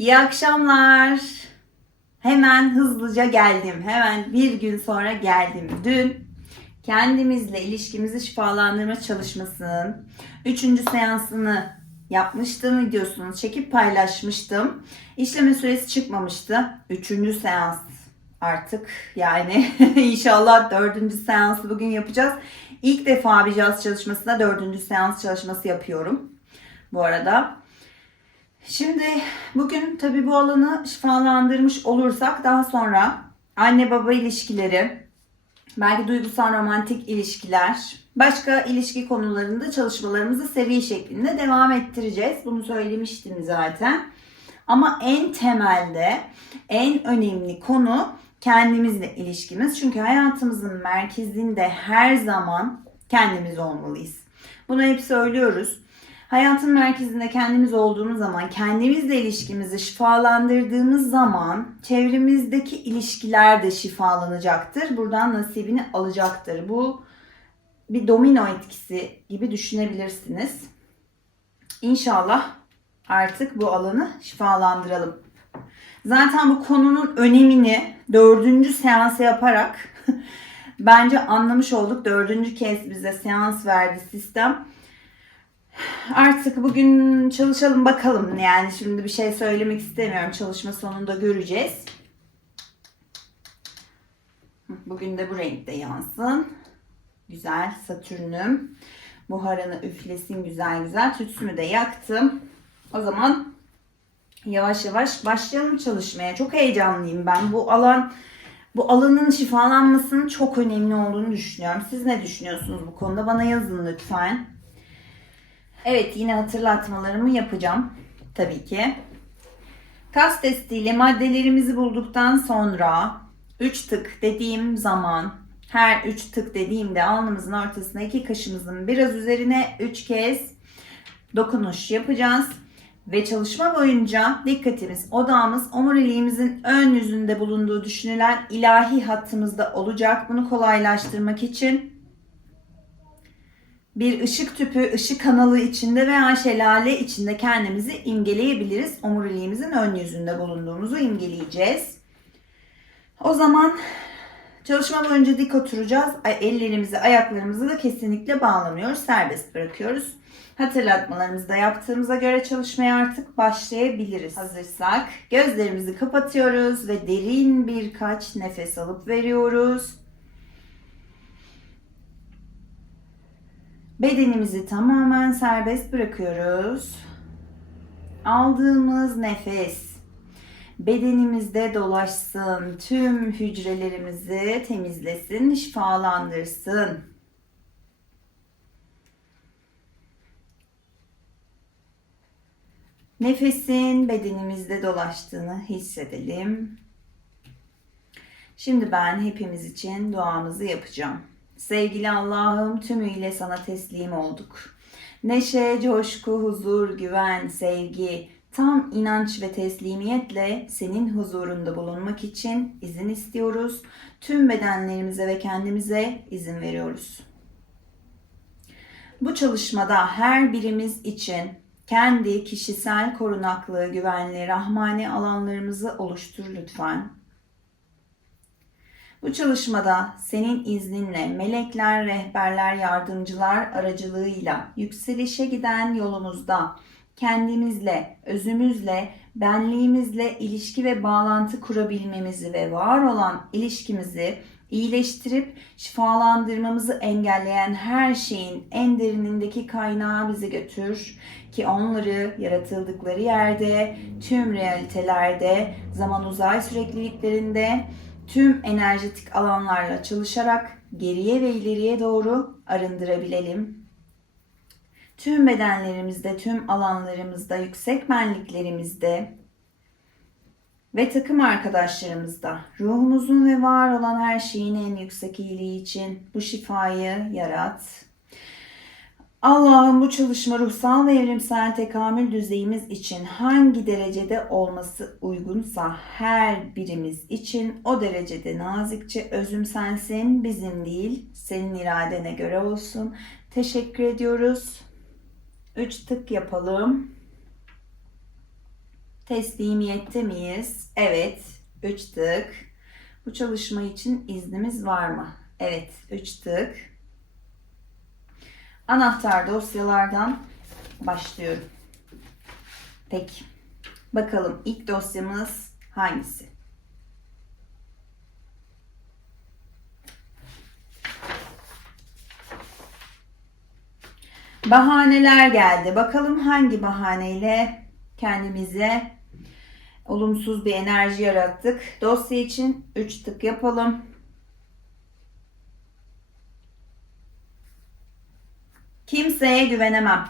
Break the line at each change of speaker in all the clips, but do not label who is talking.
İyi akşamlar. Hemen hızlıca geldim. Hemen bir gün sonra geldim. Dün kendimizle ilişkimizi şifalandırma çalışmasının üçüncü seansını yapmıştım. Videosunu çekip paylaşmıştım. İşleme süresi çıkmamıştı. Üçüncü seans artık yani inşallah dördüncü seansı bugün yapacağız. İlk defa bir caz çalışmasında dördüncü seans çalışması yapıyorum. Bu arada. Şimdi bugün tabii bu alanı şifalandırmış olursak daha sonra anne baba ilişkileri, belki duygusal romantik ilişkiler, başka ilişki konularında çalışmalarımızı seri şeklinde devam ettireceğiz. Bunu söylemiştim zaten. Ama en temelde en önemli konu kendimizle ilişkimiz. Çünkü hayatımızın merkezinde her zaman kendimiz olmalıyız. Bunu hep söylüyoruz. Hayatın merkezinde kendimiz olduğumuz zaman, kendimizle ilişkimizi şifalandırdığımız zaman çevremizdeki ilişkiler de şifalanacaktır. Buradan nasibini alacaktır. Bu bir domino etkisi gibi düşünebilirsiniz. İnşallah artık bu alanı şifalandıralım. Zaten bu konunun önemini dördüncü seansı yaparak bence anlamış olduk. Dördüncü kez bize seans verdi sistem. Artık bugün çalışalım bakalım. Yani şimdi bir şey söylemek istemiyorum. Çalışma sonunda göreceğiz. Bugün de bu renkte yansın. Güzel Satürn'üm. Buharını üflesin güzel güzel. Tütsümü de yaktım. O zaman yavaş yavaş başlayalım çalışmaya. Çok heyecanlıyım ben. Bu alan bu alanın şifalanmasının çok önemli olduğunu düşünüyorum. Siz ne düşünüyorsunuz bu konuda? Bana yazın lütfen. Evet yine hatırlatmalarımı yapacağım. Tabii ki. Kas testiyle maddelerimizi bulduktan sonra 3 tık dediğim zaman her 3 tık dediğimde alnımızın ortasına iki kaşımızın biraz üzerine 3 kez dokunuş yapacağız. Ve çalışma boyunca dikkatimiz, odağımız omuriliğimizin ön yüzünde bulunduğu düşünülen ilahi hattımızda olacak. Bunu kolaylaştırmak için bir ışık tüpü, ışık kanalı içinde veya şelale içinde kendimizi imgeleyebiliriz. Omuriliğimizin ön yüzünde bulunduğumuzu imgeleyeceğiz. O zaman çalışma boyunca dik oturacağız. Ellerimizi, ayaklarımızı da kesinlikle bağlamıyoruz. Serbest bırakıyoruz. Hatırlatmalarımızı da yaptığımıza göre çalışmaya artık başlayabiliriz. Hazırsak gözlerimizi kapatıyoruz ve derin birkaç nefes alıp veriyoruz. Bedenimizi tamamen serbest bırakıyoruz. Aldığımız nefes bedenimizde dolaşsın, tüm hücrelerimizi temizlesin, şifalandırsın. Nefesin bedenimizde dolaştığını hissedelim. Şimdi ben hepimiz için duamızı yapacağım. Sevgili Allah'ım tümüyle sana teslim olduk. Neşe, coşku, huzur, güven, sevgi, tam inanç ve teslimiyetle senin huzurunda bulunmak için izin istiyoruz. Tüm bedenlerimize ve kendimize izin veriyoruz. Bu çalışmada her birimiz için kendi kişisel korunaklı, güvenli, rahmani alanlarımızı oluştur lütfen. Bu çalışmada senin izninle melekler, rehberler, yardımcılar aracılığıyla yükselişe giden yolumuzda kendimizle, özümüzle, benliğimizle ilişki ve bağlantı kurabilmemizi ve var olan ilişkimizi iyileştirip şifalandırmamızı engelleyen her şeyin en derinindeki kaynağı bizi götür ki onları yaratıldıkları yerde, tüm realitelerde, zaman uzay sürekliliklerinde tüm enerjetik alanlarla çalışarak geriye ve ileriye doğru arındırabilelim. Tüm bedenlerimizde, tüm alanlarımızda, yüksek benliklerimizde ve takım arkadaşlarımızda ruhumuzun ve var olan her şeyin en yüksek iyiliği için bu şifayı yarat. Allah'ın bu çalışma ruhsal ve evrimsel tekamül düzeyimiz için hangi derecede olması uygunsa her birimiz için o derecede nazikçe özüm sensin, bizim değil, senin iradene göre olsun. Teşekkür ediyoruz. Üç tık yapalım. Teslimiyette miyiz? Evet. 3 tık. Bu çalışma için iznimiz var mı? Evet. 3 tık. Anahtar dosyalardan başlıyorum. Peki. Bakalım ilk dosyamız hangisi? Bahaneler geldi. Bakalım hangi bahaneyle kendimize olumsuz bir enerji yarattık. Dosya için 3 tık yapalım. Kimseye güvenemem.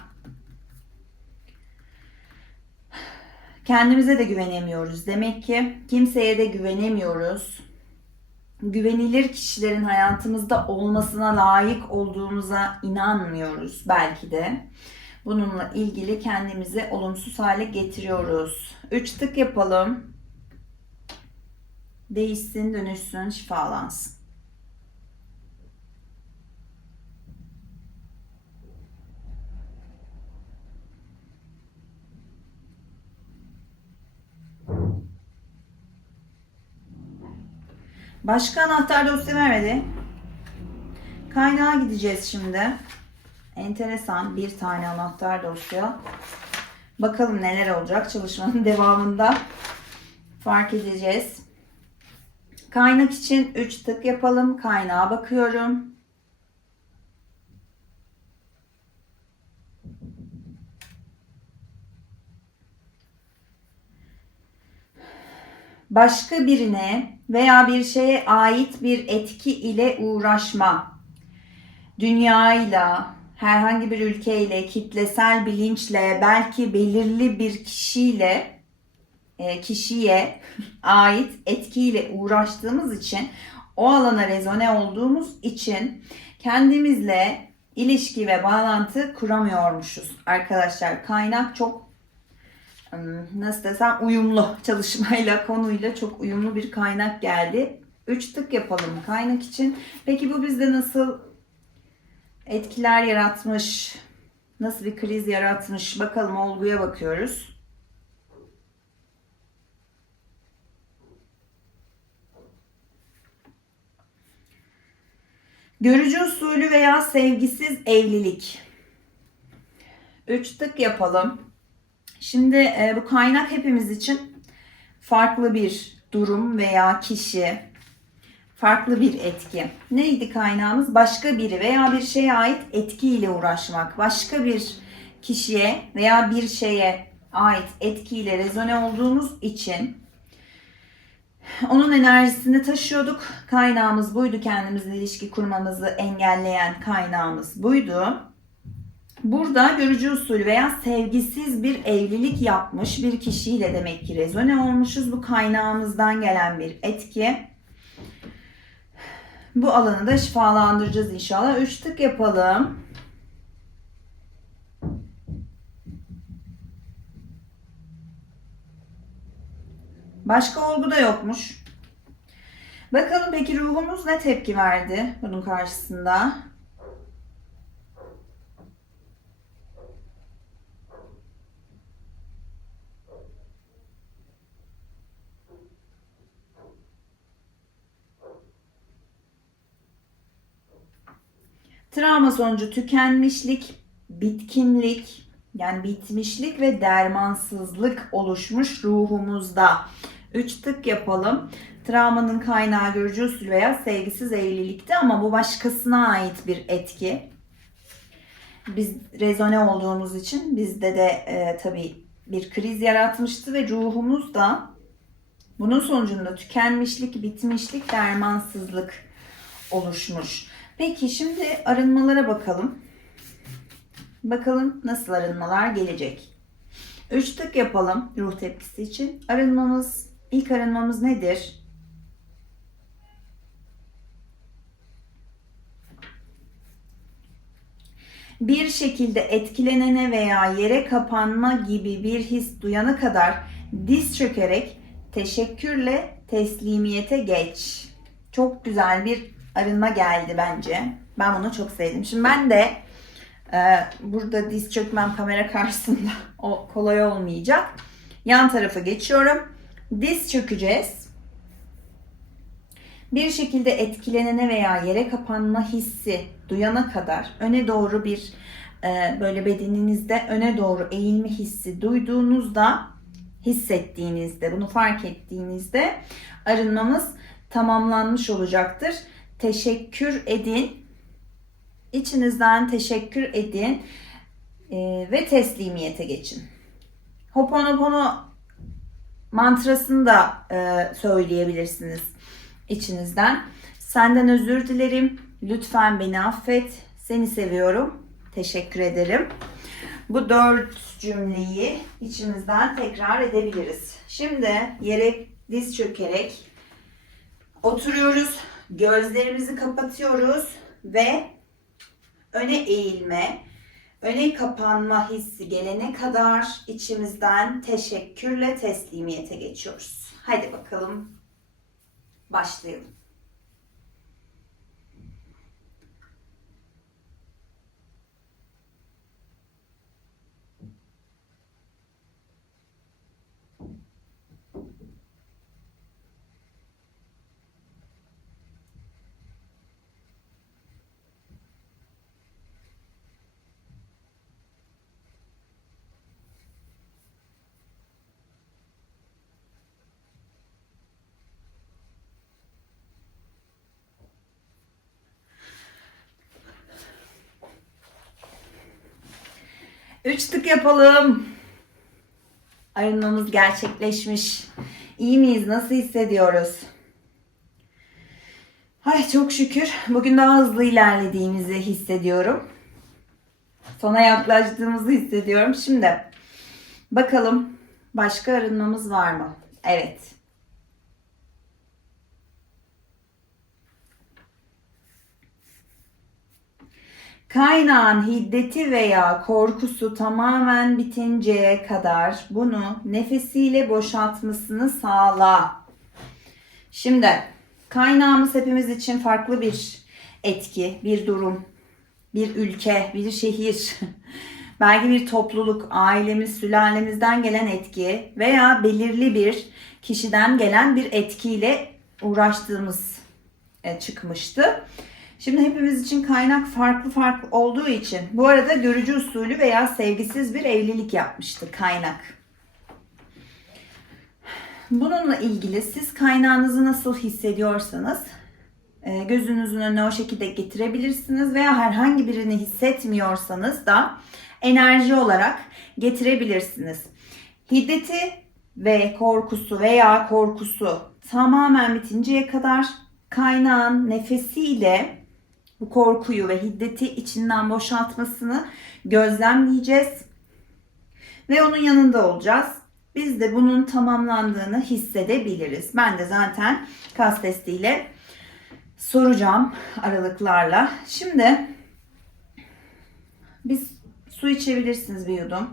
Kendimize de güvenemiyoruz. Demek ki kimseye de güvenemiyoruz. Güvenilir kişilerin hayatımızda olmasına layık olduğumuza inanmıyoruz belki de. Bununla ilgili kendimizi olumsuz hale getiriyoruz. 3 tık yapalım. Değişsin, dönüşsün, şifalansın. Başka anahtar dosya vermedi. Kaynağa gideceğiz şimdi. Enteresan bir tane anahtar dosya. Bakalım neler olacak çalışmanın devamında. Fark edeceğiz. Kaynak için 3 tık yapalım. Kaynağa bakıyorum. Başka birine veya bir şeye ait bir etki ile uğraşma. Dünyayla, herhangi bir ülkeyle, kitlesel bilinçle, belki belirli bir kişiyle, e, kişiye ait etkiyle uğraştığımız için, o alana rezone olduğumuz için kendimizle ilişki ve bağlantı kuramıyormuşuz. Arkadaşlar kaynak çok nasıl desem uyumlu çalışmayla konuyla çok uyumlu bir kaynak geldi. 3 tık yapalım kaynak için. Peki bu bizde nasıl etkiler yaratmış? Nasıl bir kriz yaratmış? Bakalım olguya bakıyoruz. Görücü usulü veya sevgisiz evlilik. 3 tık yapalım. Şimdi e, bu kaynak hepimiz için farklı bir durum veya kişi, farklı bir etki. Neydi kaynağımız? Başka biri veya bir şeye ait etkiyle uğraşmak. Başka bir kişiye veya bir şeye ait etkiyle rezone olduğumuz için onun enerjisini taşıyorduk. Kaynağımız buydu. Kendimizle ilişki kurmamızı engelleyen kaynağımız buydu. Burada görücü usulü veya sevgisiz bir evlilik yapmış bir kişiyle demek ki rezone olmuşuz. Bu kaynağımızdan gelen bir etki. Bu alanı da şifalandıracağız inşallah. Üç tık yapalım. Başka olgu da yokmuş. Bakalım peki ruhumuz ne tepki verdi bunun karşısında? Travma sonucu tükenmişlik, bitkinlik, yani bitmişlik ve dermansızlık oluşmuş ruhumuzda. Üç tık yapalım. Travmanın kaynağı görücü usul veya sevgisiz evlilikti ama bu başkasına ait bir etki. Biz rezone olduğumuz için bizde de e, tabii bir kriz yaratmıştı ve ruhumuz da bunun sonucunda tükenmişlik, bitmişlik, dermansızlık oluşmuş. Peki şimdi arınmalara bakalım. Bakalım nasıl arınmalar gelecek. Üç tık yapalım ruh tepkisi için. Arınmamız, ilk arınmamız nedir? Bir şekilde etkilenene veya yere kapanma gibi bir his duyana kadar diz çökerek teşekkürle teslimiyete geç. Çok güzel bir arınma geldi bence. Ben bunu çok sevdim. Şimdi ben de e, burada diz çökmem kamera karşısında o kolay olmayacak. Yan tarafa geçiyorum. Diz çökeceğiz. Bir şekilde etkilenene veya yere kapanma hissi duyana kadar öne doğru bir e, böyle bedeninizde öne doğru eğilme hissi duyduğunuzda hissettiğinizde bunu fark ettiğinizde arınmamız tamamlanmış olacaktır. Teşekkür edin. İçinizden teşekkür edin e, ve teslimiyete geçin. Hoponopono mantrasını da e, söyleyebilirsiniz içinizden. Senden özür dilerim. Lütfen beni affet. Seni seviyorum. Teşekkür ederim. Bu dört cümleyi içimizden tekrar edebiliriz. Şimdi yere diz çökerek oturuyoruz. Gözlerimizi kapatıyoruz ve öne eğilme, öne kapanma hissi gelene kadar içimizden teşekkürle teslimiyete geçiyoruz. Hadi bakalım başlayalım. Üç tık yapalım. Arınmamız gerçekleşmiş. İyi miyiz? Nasıl hissediyoruz? Ay çok şükür. Bugün daha hızlı ilerlediğimizi hissediyorum. Sona yaklaştığımızı hissediyorum. Şimdi bakalım başka arınmamız var mı? Evet. Kaynağın hiddeti veya korkusu tamamen bitinceye kadar bunu nefesiyle boşaltmasını sağla. Şimdi kaynağımız hepimiz için farklı bir etki, bir durum, bir ülke, bir şehir, belki bir topluluk, ailemiz, sülalemizden gelen etki veya belirli bir kişiden gelen bir etkiyle uğraştığımız e, çıkmıştı. Şimdi hepimiz için kaynak farklı farklı olduğu için bu arada görücü usulü veya sevgisiz bir evlilik yapmıştı kaynak. Bununla ilgili siz kaynağınızı nasıl hissediyorsanız e, gözünüzün önüne o şekilde getirebilirsiniz veya herhangi birini hissetmiyorsanız da enerji olarak getirebilirsiniz. Hiddeti ve korkusu veya korkusu tamamen bitinceye kadar kaynağın nefesiyle bu korkuyu ve hiddeti içinden boşaltmasını gözlemleyeceğiz. Ve onun yanında olacağız. Biz de bunun tamamlandığını hissedebiliriz. Ben de zaten kas testiyle soracağım aralıklarla. Şimdi biz su içebilirsiniz bir yudum.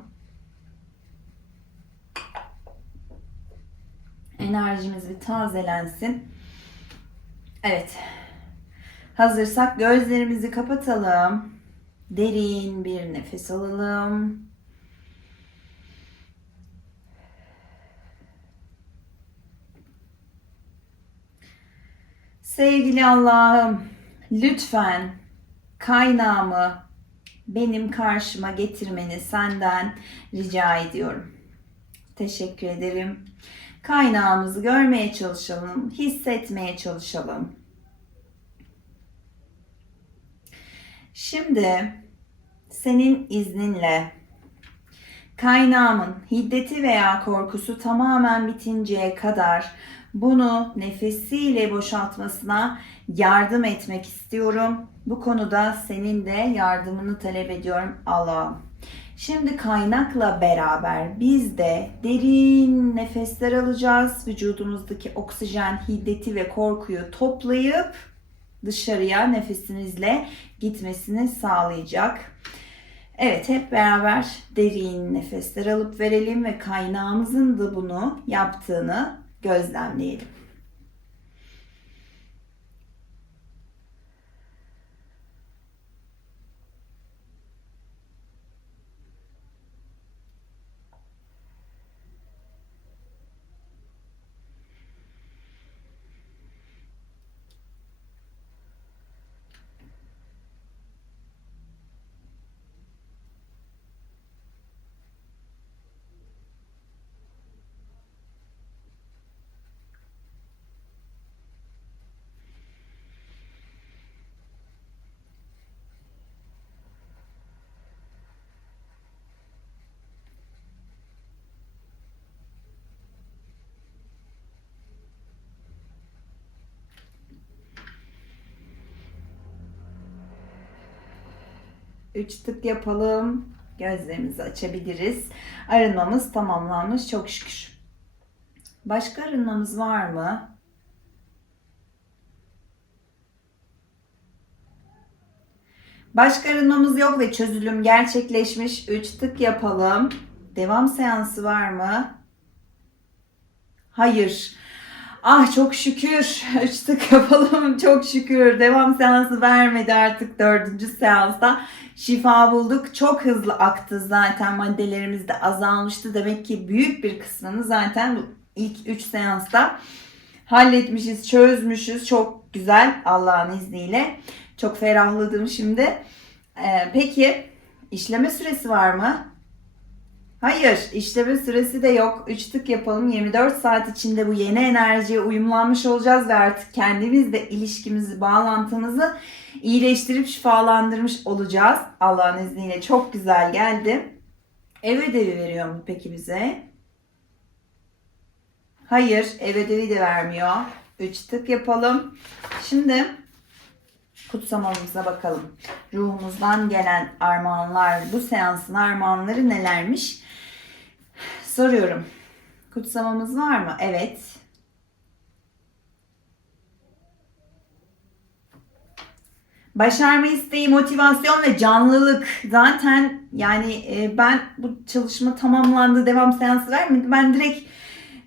Enerjimiz bir tazelensin. Evet. Hazırsak gözlerimizi kapatalım. Derin bir nefes alalım. Sevgili Allah'ım, lütfen kaynağımı benim karşıma getirmeni senden rica ediyorum. Teşekkür ederim. Kaynağımızı görmeye çalışalım, hissetmeye çalışalım. Şimdi senin izninle kaynağımın hiddeti veya korkusu tamamen bitinceye kadar bunu nefesiyle boşaltmasına yardım etmek istiyorum. Bu konuda senin de yardımını talep ediyorum Allah'ım. Şimdi kaynakla beraber biz de derin nefesler alacağız. Vücudumuzdaki oksijen, hiddeti ve korkuyu toplayıp dışarıya nefesinizle gitmesini sağlayacak. Evet hep beraber derin nefesler alıp verelim ve kaynağımızın da bunu yaptığını gözlemleyelim. 3 tık yapalım. Gözlerimizi açabiliriz. Arınmamız tamamlanmış çok şükür. Başka arınmamız var mı? Başka arınmamız yok ve çözülüm gerçekleşmiş. 3 tık yapalım. Devam seansı var mı? Hayır. Ah çok şükür. 3 tık yapalım. Çok şükür. Devam seansı vermedi artık dördüncü seansta. Şifa bulduk. Çok hızlı aktı zaten. Maddelerimiz de azalmıştı. Demek ki büyük bir kısmını zaten ilk 3 seansta halletmişiz, çözmüşüz. Çok güzel Allah'ın izniyle. Çok ferahladım şimdi. Ee, peki işleme süresi var mı? Hayır, işleme süresi de yok. 3 tık yapalım. 24 saat içinde bu yeni enerjiye uyumlanmış olacağız ve artık kendimizle ilişkimizi, bağlantımızı iyileştirip şifalandırmış olacağız. Allah'ın izniyle çok güzel geldi. Ev ödevi veriyor mu peki bize? Hayır, ev ödevi de vermiyor. 3 tık yapalım. Şimdi kutsamamıza bakalım. Ruhumuzdan gelen armağanlar, bu seansın armağanları nelermiş? Soruyorum. Kutsamamız var mı? Evet. Başarma isteği, motivasyon ve canlılık. Zaten yani e, ben bu çalışma tamamlandı, devam seansı vermedi. Ben direkt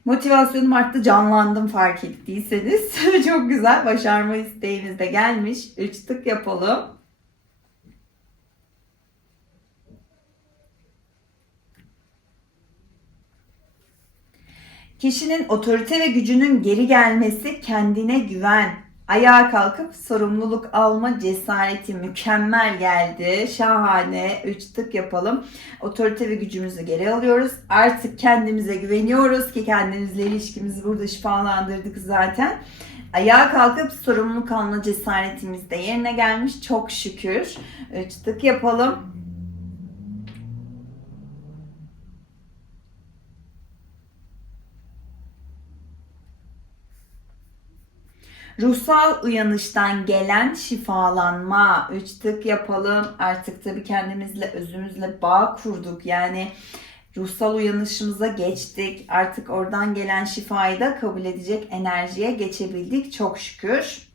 motivasyonum arttı, canlandım fark ettiyseniz. Çok güzel. Başarma isteğimiz de gelmiş. Üç tık yapalım. Kişinin otorite ve gücünün geri gelmesi kendine güven. Ayağa kalkıp sorumluluk alma cesareti mükemmel geldi. Şahane. Üç tık yapalım. Otorite ve gücümüzü geri alıyoruz. Artık kendimize güveniyoruz ki kendimizle ilişkimizi burada şifalandırdık zaten. Ayağa kalkıp sorumluluk alma cesaretimiz de yerine gelmiş. Çok şükür. Üç tık yapalım. Ruhsal uyanıştan gelen şifalanma. Üç tık yapalım. Artık tabii kendimizle, özümüzle bağ kurduk. Yani ruhsal uyanışımıza geçtik. Artık oradan gelen şifayı da kabul edecek enerjiye geçebildik. Çok şükür.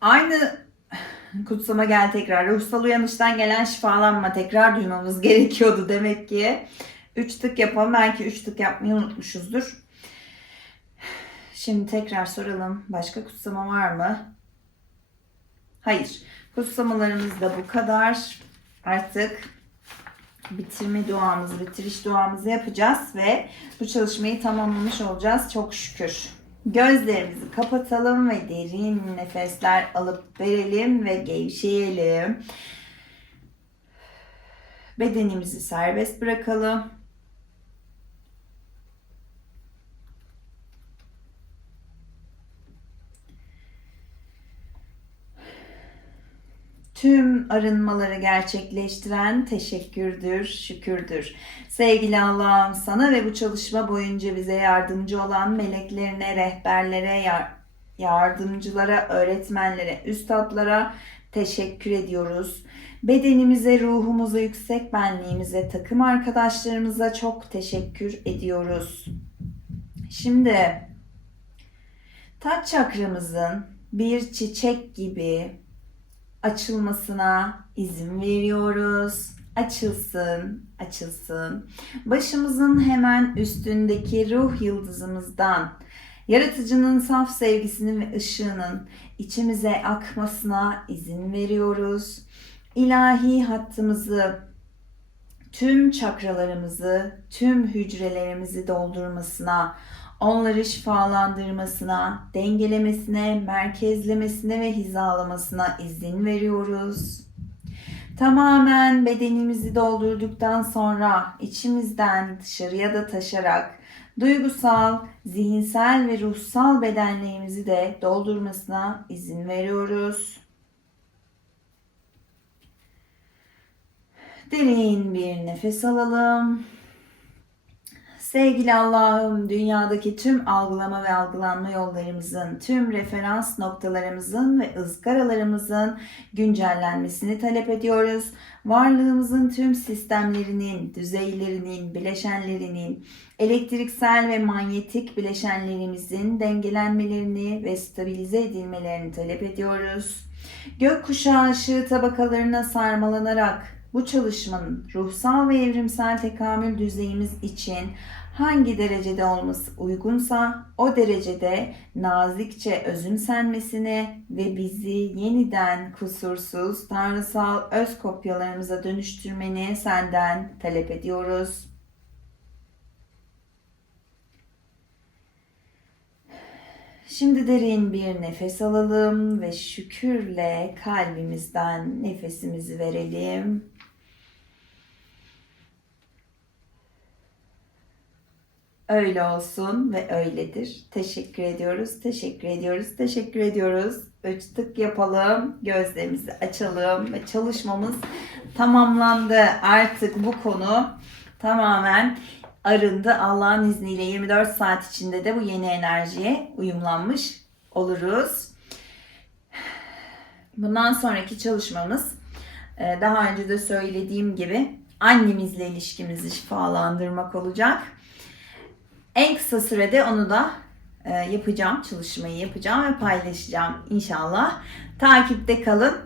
Aynı kutsama gel tekrar. Ruhsal uyanıştan gelen şifalanma tekrar duymamız gerekiyordu demek ki. 3 tık yapalım. Belki 3 tık yapmayı unutmuşuzdur. Şimdi tekrar soralım. Başka kutsama var mı? Hayır. Kutsamalarımız da bu kadar. Artık bitirme duamızı, bitiriş duamızı yapacağız ve bu çalışmayı tamamlamış olacağız. Çok şükür. Gözlerimizi kapatalım ve derin nefesler alıp verelim ve gevşeyelim. Bedenimizi serbest bırakalım. Tüm arınmaları gerçekleştiren teşekkürdür, şükürdür. Sevgili Allah'ım sana ve bu çalışma boyunca bize yardımcı olan meleklerine, rehberlere, yardımcılara, öğretmenlere, üstadlara teşekkür ediyoruz. Bedenimize, ruhumuza, yüksek benliğimize, takım arkadaşlarımıza çok teşekkür ediyoruz. Şimdi taç çakramızın bir çiçek gibi açılmasına izin veriyoruz. Açılsın, açılsın. Başımızın hemen üstündeki ruh yıldızımızdan yaratıcının saf sevgisinin ve ışığının içimize akmasına izin veriyoruz. İlahi hattımızı tüm çakralarımızı, tüm hücrelerimizi doldurmasına, onları şifalandırmasına, dengelemesine, merkezlemesine ve hizalamasına izin veriyoruz. Tamamen bedenimizi doldurduktan sonra içimizden dışarıya da taşarak duygusal, zihinsel ve ruhsal bedenlerimizi de doldurmasına izin veriyoruz. Derin bir nefes alalım. Sevgili Allah'ım, dünyadaki tüm algılama ve algılanma yollarımızın, tüm referans noktalarımızın ve ızgaralarımızın güncellenmesini talep ediyoruz. Varlığımızın tüm sistemlerinin, düzeylerinin, bileşenlerinin, elektriksel ve manyetik bileşenlerimizin dengelenmelerini ve stabilize edilmelerini talep ediyoruz. Gökkuşağı ışığı tabakalarına sarmalanarak bu çalışmanın ruhsal ve evrimsel tekamül düzeyimiz için hangi derecede olması uygunsa o derecede nazikçe özümsenmesini ve bizi yeniden kusursuz tanrısal öz kopyalarımıza dönüştürmeni senden talep ediyoruz. Şimdi derin bir nefes alalım ve şükürle kalbimizden nefesimizi verelim. Öyle olsun ve öyledir. Teşekkür ediyoruz, teşekkür ediyoruz, teşekkür ediyoruz. Üç tık yapalım, gözlerimizi açalım ve çalışmamız tamamlandı. Artık bu konu tamamen arındı. Allah'ın izniyle 24 saat içinde de bu yeni enerjiye uyumlanmış oluruz. Bundan sonraki çalışmamız e, daha önce de söylediğim gibi annemizle ilişkimizi şifalandırmak olacak. En kısa sürede onu da e, yapacağım, çalışmayı yapacağım ve paylaşacağım inşallah. Takipte kalın.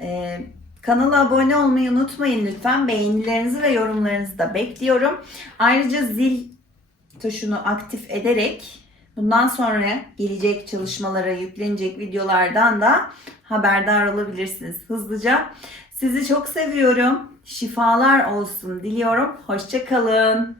E, kanala abone olmayı unutmayın lütfen. Beğenilerinizi ve yorumlarınızı da bekliyorum. Ayrıca zil tuşunu aktif ederek bundan sonra gelecek çalışmalara yüklenecek videolardan da haberdar olabilirsiniz hızlıca. Sizi çok seviyorum. Şifalar olsun diliyorum. Hoşça kalın.